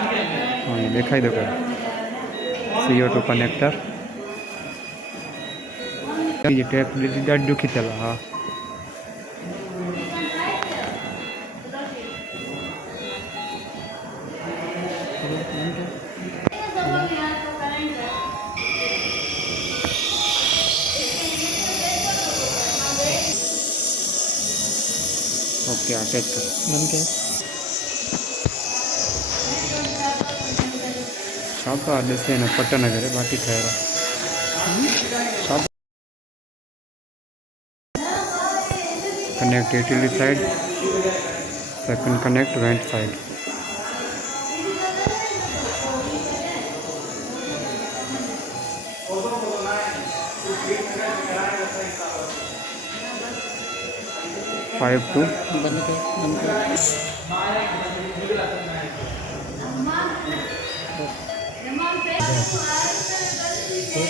हाँ, ये दिखाई दो कर CO2 कनेक्टर ये टेप दुखी चला हाँ ओके अटैच कर ಶಾಪ ಅಲ್ಲಿಸ್ತೇನೆ ಪಟ್ಟಣಗೆರೆ ಬಾಕಿ ಖೈರ ಶಾಪ connect utility side, second connect vent side. Five two.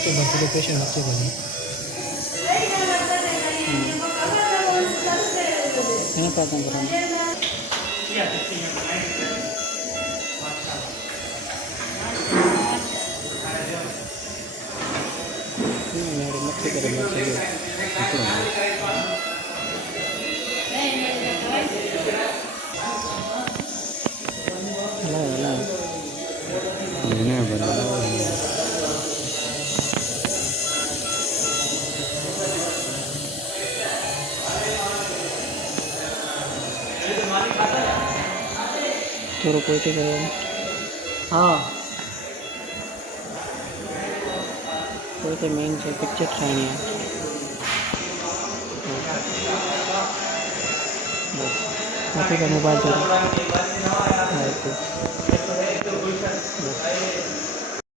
तो ventilation अच्छे बने है ना पाता हूँ मेरे मत से करे मत से हेलो हेलो नहीं बना थोड़ा कोई तो करो हाँ कोई तो मेन से पिक्चर खानी है बाकी का मोबाइल